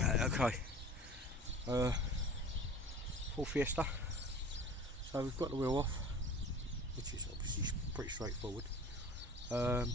Okay, Ford Fiesta. So we've got the wheel off, which is obviously pretty straightforward. Got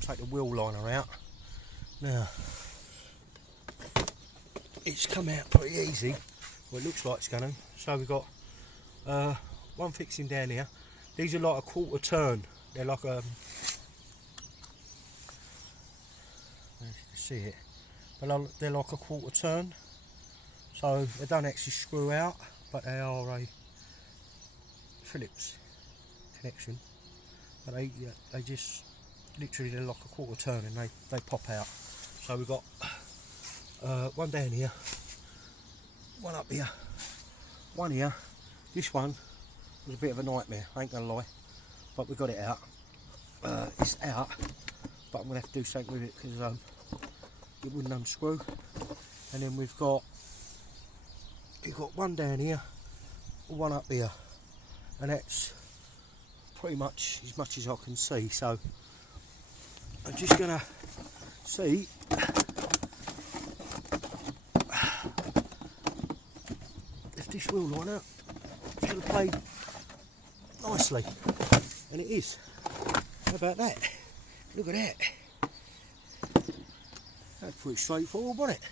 to take the wheel liner out. Now, it's come out pretty easy. Well, it looks like it's going to. So we've got one fixing down here. These are like a quarter turn. They're like a, if you can see it, but they're like a quarter turn. So they don't actually screw out, but they are a Phillips connection. But they just literally, they're like a quarter turn and they pop out. So we've got one down here, one up here, one here. This one was a bit of a nightmare, I ain't gonna lie, but we got it out. It's out, but I'm gonna have to do something with it because it wouldn't unscrew. And then we've got one down here, one up here, and that's pretty much as I can see. So I'm just gonna see if this wheel liner is gonna play nicely, and it is. How about that? Look at that. That's pretty straightforward, wasn't it?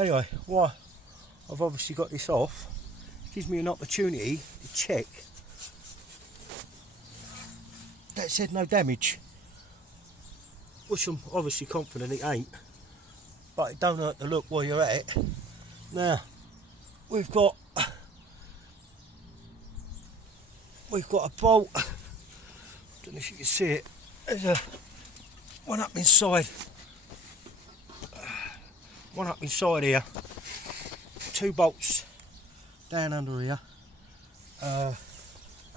Anyway, why I've obviously got this off, gives me an opportunity to check that said no damage, which I'm obviously confident it ain't, but it don't hurt to look while you're at it. Now we've got a bolt, I don't know if you can see it, there's a one up inside here, two bolts down under here, and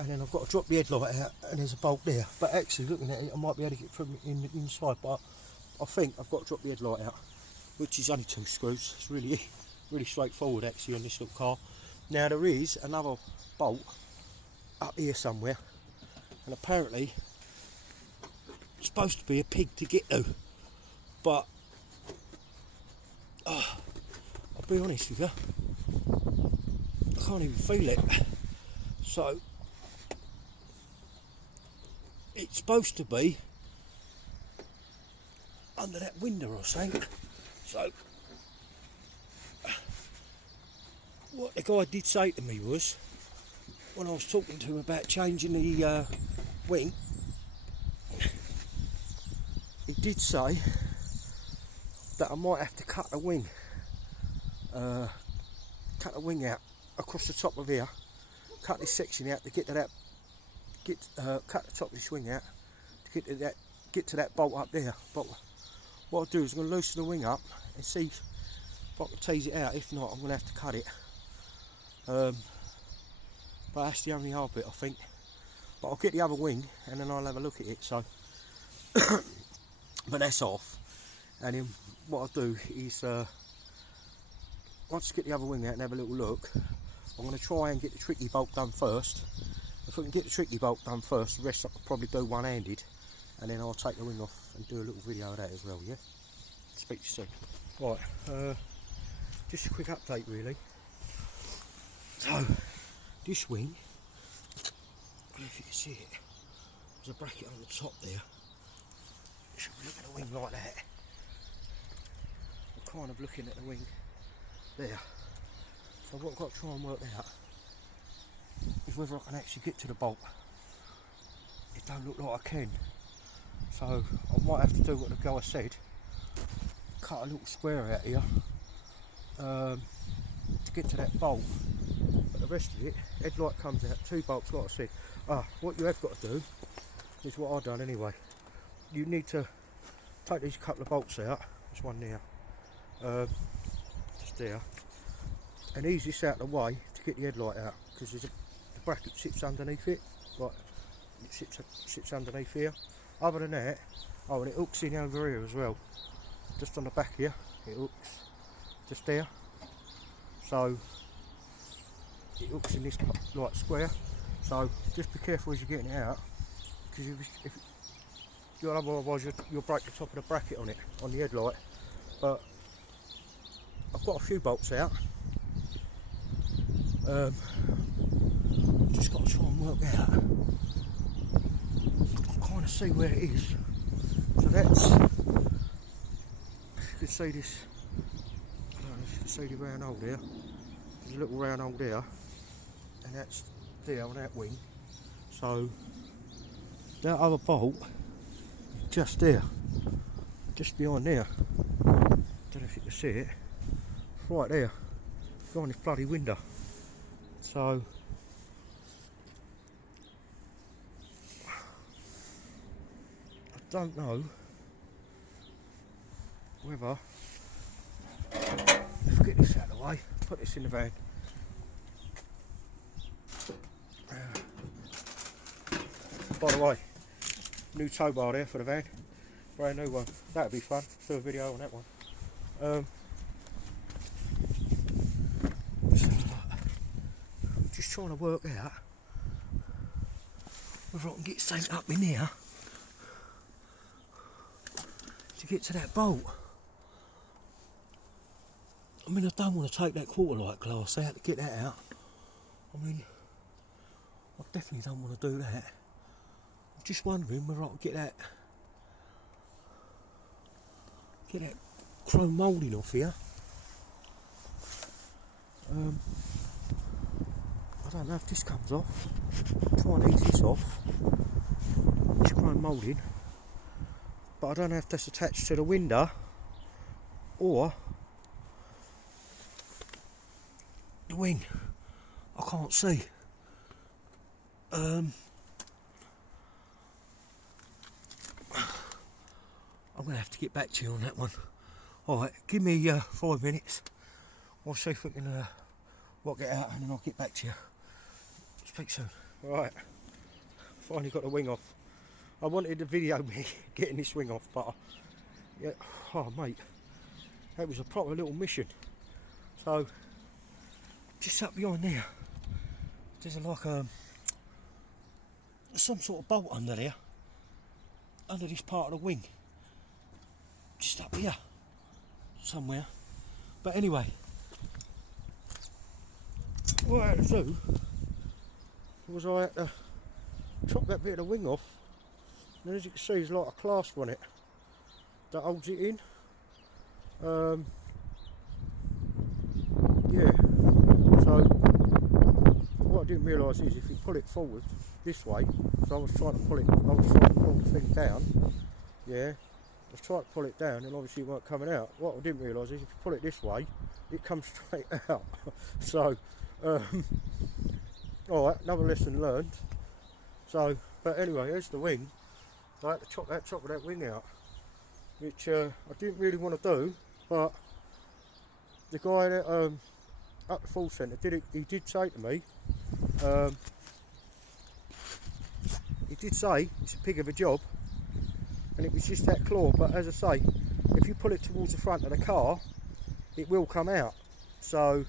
then I've got to drop the headlight out and there's a bolt there, but actually looking at it I might be able to get from in inside, but I think I've got to drop the headlight out, which is only 2 screws. It's really straightforward actually on this little car. Now there is another bolt up here somewhere, and apparently it's supposed to be a pig to get to, but I'll be honest with you, I can't even feel it. So it's supposed to be under that window or something. So what the guy did say to me was, when I was talking to him about changing the wing, he did say that I might have to cut the wing out across the top of here, cut this section out to get to that, cut the top of this wing out to get to that bolt up there. But what I'll do is I'm going to loosen the wing up and see if I can tease it out. If not, I'm going to have to cut it. But that's the only hard bit, I think. But I'll get the other wing and then I'll have a look at it. So, but that's off. And then what I'll do is, once I get the other wing out and have a little look, I'm going to try and get the tricky bolt done first. If I can get the tricky bolt done first, the rest I could probably do one-handed, and then I'll take the wing off and do a little video of that as well, yeah? Speak to you soon. Right, just a quick update really. So, this wing, I don't know if you can see it, there's a bracket on the top there. Should we look at the wing like that? I'm kind of looking at the wing there. So what I've got to try and work out is whether I can actually get to the bolt. It don't look like I can. So I might have to do what the guy said, cut a little square out here to get to that bolt. But the rest of it, headlight comes out, 2 bolts like I said. What you have got to do is what I've done anyway. You need to take these couple of bolts out, there's one there, just there, and ease this out of the way to get the headlight out, because the bracket sits underneath it, right, it sits underneath here. Other than that, oh, and it hooks in over here as well, just on the back here, it hooks just there, so it hooks in this like square, so just be careful as you're getting it out, because otherwise you'll break the top of the bracket on it, on the headlight. But I've got a few bolts out. Just got to try and work out. Kind of see where it is. So that's, you can see this. I don't know if you can see the round hole there. There's a little round hole there, and that's there on that wing. So that other bolt, just there, just behind there. Don't know if you can see it. Right there, behind this bloody window. So I don't know whether, let's get this out of the way, put this in the van. By the way, new tow bar there for the van, brand new one. That'd be fun, do a video on that one. Just trying to work out whether I can get something up in here to get to that bolt. I mean, I don't want to take that quarter light glass out to get that out. I mean, I definitely don't want to do that. I'm just wondering whether I can get that chrome moulding off here. I don't know if this comes off. Try and ease this off. This chrome moulding. But I don't know if that's attached to the window or the wing. I can't see. I'm going to have to get back to you on that one. Alright, give me 5 minutes. I'll see if we can work it out, and then I'll get back to you. Speak soon. Alright, finally got the wing off. I wanted to video me getting this wing off, but yeah, oh mate, that was a proper little mission. So just up behind there, there's like some sort of bolt under there, under this part of the wing, just up here somewhere. But anyway, what I had to do was I had to chop that bit of the wing off, and as you can see there's like a clasp on it that holds it in. Yeah, so what I didn't realise is if you pull it forward this way, so I was trying to pull the thing down, yeah, I was trying to pull it down and obviously it weren't coming out. What I didn't realise is if you pull it this way, it comes straight out. So alright, another lesson learned. So, but anyway, here's the wing. I had to chop of that wing out, which I didn't really want to do, but the guy that up the Ford Centre he did say to me, he did say it's a pig of a job, and it was just that claw. But as I say, if you pull it towards the front of the car, it will come out. So,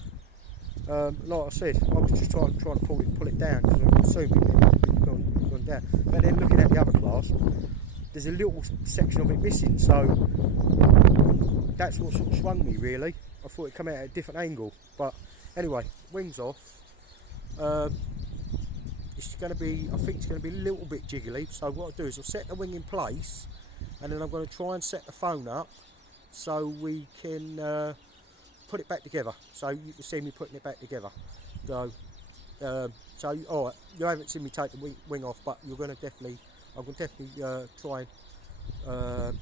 like I said, I was just trying to pull it down because I'm assuming it's gone down. But then looking at the other clasp, there's a little section of it missing. So that's what sort of swung me really. I thought it'd come out at a different angle. But anyway, wings off. It's going to be, I think it's going to be a little bit jiggly. So what I'll do is I'll set the wing in place, and then I'm going to try and set the phone up so we can put it back together. So you can see me putting it back together. So, alright, you haven't seen me take the wing off, but you're going to definitely, I'm going to definitely try and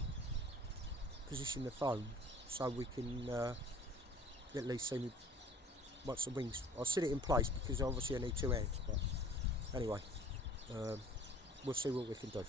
position the phone so we can at least see me once the wings. I'll sit it in place because obviously I need 2 hands. But anyway, we'll see what we can do.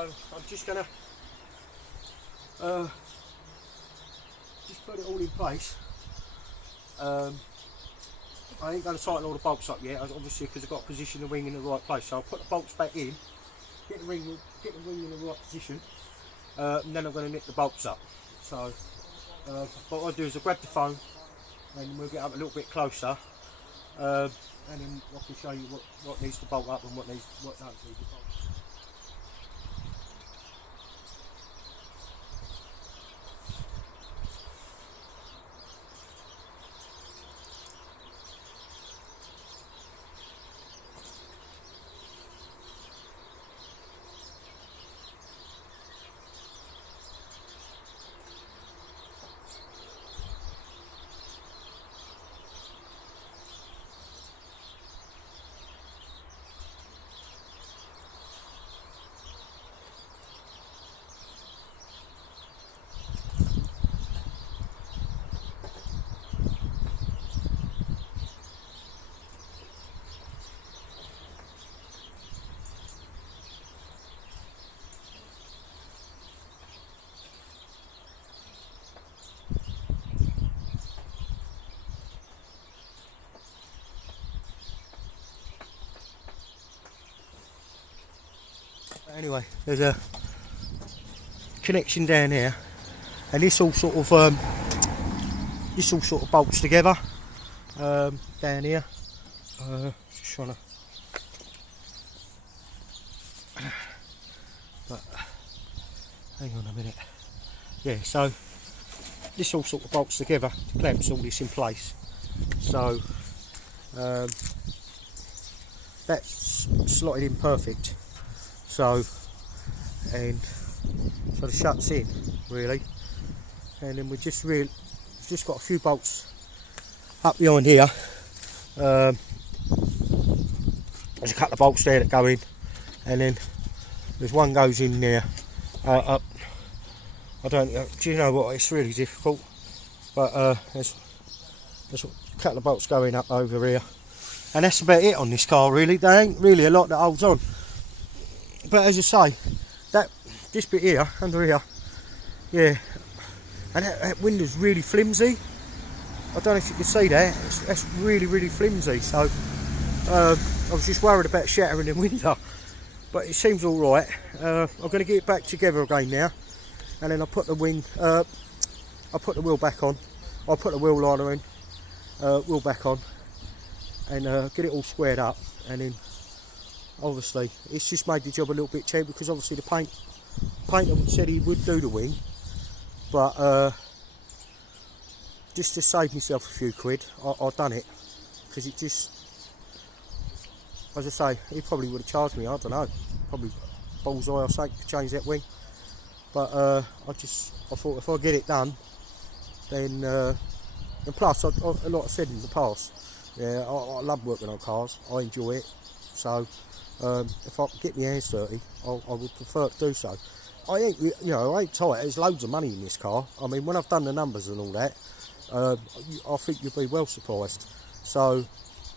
I'm just gonna just put it all in place. I ain't going to tighten all the bolts up yet, obviously, because I've got to position the wing in the right place. So I'll put the bolts back in, get the wing in the right position, and then I'm going to nip the bolts up. So what I'll do is I'll grab the phone and we'll get up a little bit closer, and then I can show you what needs to bolt up and what don't need to bolt up. Anyway, there's a connection down here, and this all sort of bolts together down here. Just trying to, but hang on a minute. Yeah, so this all sort of bolts together to clamps all this in place. So that's slotted in perfect. So the shuts in really, and then we've just got a few bolts up behind here. There's a couple of bolts there that go in, and then there's one goes in there. Up. Do you know what? It's really difficult, but there's a couple of bolts going up over here, and that's about it on this car really. There ain't really a lot that holds on. But as I say, this bit here, under here, yeah, and that window's really flimsy. I don't know if you can see that. That's really flimsy. So I was just worried about shattering the window, but it seems all right. I'm going to get it back together again now, and then I'll put the wheel back on. I'll put the wheel liner in, wheel back on, and get it all squared up, and then. Obviously, it's just made the job a little bit cheap because obviously the painter said he would do the wing, but just to save myself a few quid, I've done it because it just, as I say, he probably would have charged me. I don't know, probably bullseye or something to change that wing. But I thought if I get it done, then and plus, like I said in the past, yeah, I love working on cars. I enjoy it, so. If I could get my hands dirty, I would prefer to do so. I ain't tight. There's loads of money in this car. I mean, when I've done the numbers and all that, I think you'll be well surprised. So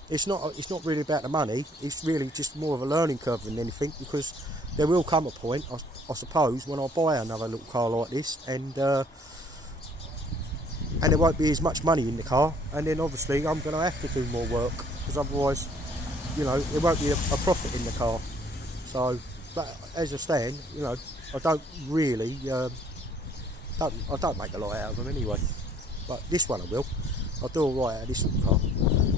it's not really about the money. It's really just more of a learning curve than anything, because there will come a point, I suppose, when I buy another little car like this, and there won't be as much money in the car, and then obviously I'm going to have to do more work, because otherwise, you know, there won't be a profit in the car. So, but as I stand, you know, I don't really, I don't make a lot out of them anyway. But this one I will. I'll do all right out of this little car.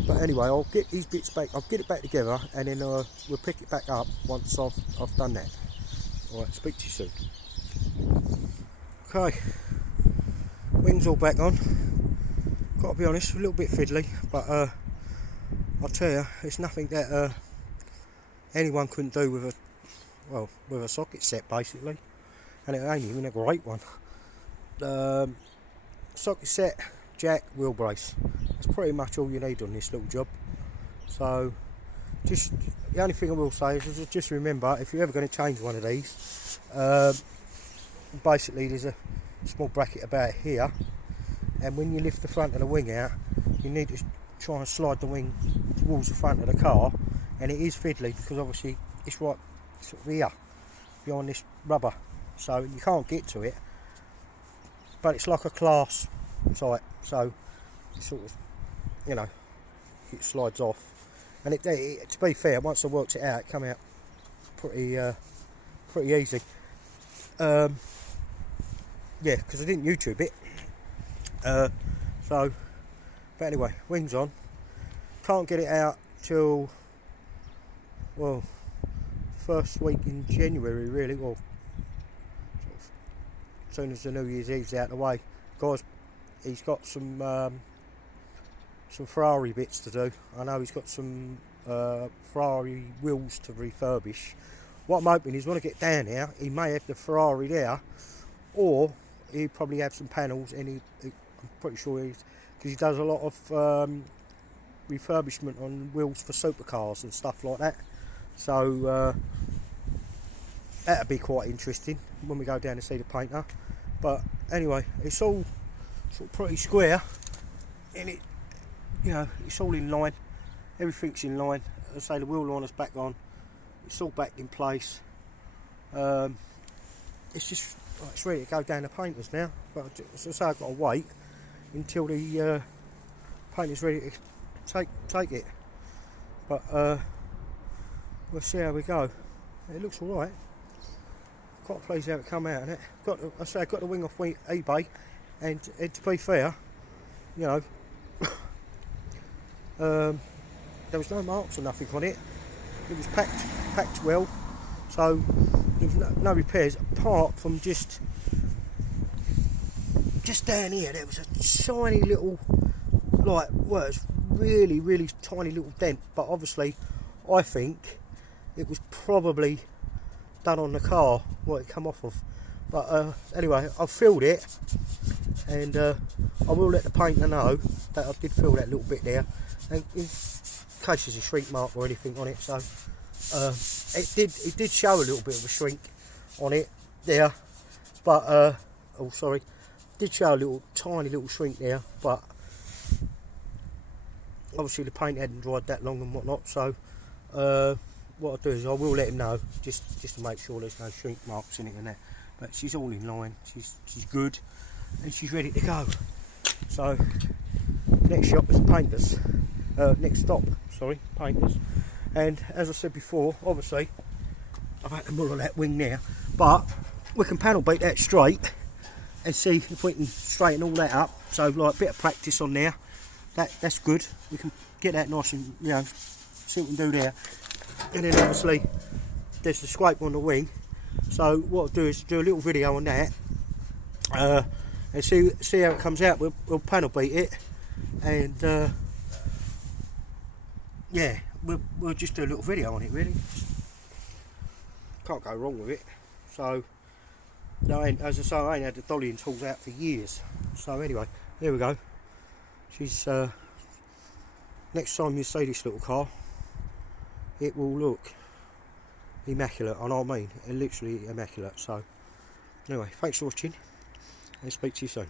But anyway, I'll get these bits back. I'll get it back together, and then we'll pick it back up once I've done that. All right, speak to you soon. Okay, wings all back on. Got to be honest, a little bit fiddly, but I'll tell you, it's nothing that anyone couldn't do with a socket set basically, and it ain't even a great one. Socket set, jack, wheel brace. That's pretty much all you need on this little job. So, just the only thing I will say is just remember, if you're ever going to change one of these, basically there's a small bracket about here, and when you lift the front of the wing out, you need to try and slide the wing towards the front of the car, and it is fiddly because obviously it's right sort of here, behind this rubber, so you can't get to it, but it's like a class type, so it sort of, you know, it slides off. And it to be fair, once I worked it out, it came out pretty easy. Yeah, because I didn't YouTube it. So, but anyway, wings on. Can't get it out till, well, first week in January, really. Well, sort of, as soon as the New Year's Eve's out of the way. Guys, he's got some Ferrari bits to do. I know he's got some Ferrari wheels to refurbish. What I'm hoping is when I get down there, he may have the Ferrari there, or he'll probably have some panels, and I'm pretty sure because he does a lot of refurbishment on wheels for supercars and stuff like that. So that'll be quite interesting when we go down to see the painter. But anyway, it's all sort of pretty square, and it, you know, it's all in line. Everything's in line. As I say, the wheel liner's back on. It's all back in place. It's just, it's ready to go down the painters now. But as I say, I've got to wait until the painter's ready to take it. But we'll see how we go. It looks all right. Quite pleased how it come out, innit? I got the wing off eBay, and to be fair, you know, there was no marks or nothing on it. It was packed well, so there was no repairs apart from just down here. There was a tiny little, like, well, it was really tiny little dent, but obviously I think it was probably done on the car, what it come off of. But anyway, I've filled it, and I will let the painter know that I did fill that little bit there, and in case there's a shrink mark or anything on it. So it did show a little bit of a shrink on it there, but oh sorry, did show a tiny little shrink there, but obviously the paint hadn't dried that long and whatnot. So what I'll do is I will let him know, just to make sure there's no shrink marks in it and that. But she's all in line, she's good, and she's ready to go. So next shop is painters. Next stop, sorry, painters. And as I said before, obviously I've had to muller that wing there, but we can panel beat that straight and see if we can straighten all that up. So like a bit of practice on there, that's good. We can get that nice and, you know, see what we can do there. And then obviously there's the scrape on the wing, so what I'll do is do a little video on that, and see how it comes out. We'll panel beat it, and yeah, we'll just do a little video on it, really. Can't go wrong with it. So no, as I say, I ain't had the dollying tools out for years. So anyway, there we go. She's next time you see this little car, it will look immaculate, and I mean literally immaculate. So anyway, thanks for watching, and speak to you soon.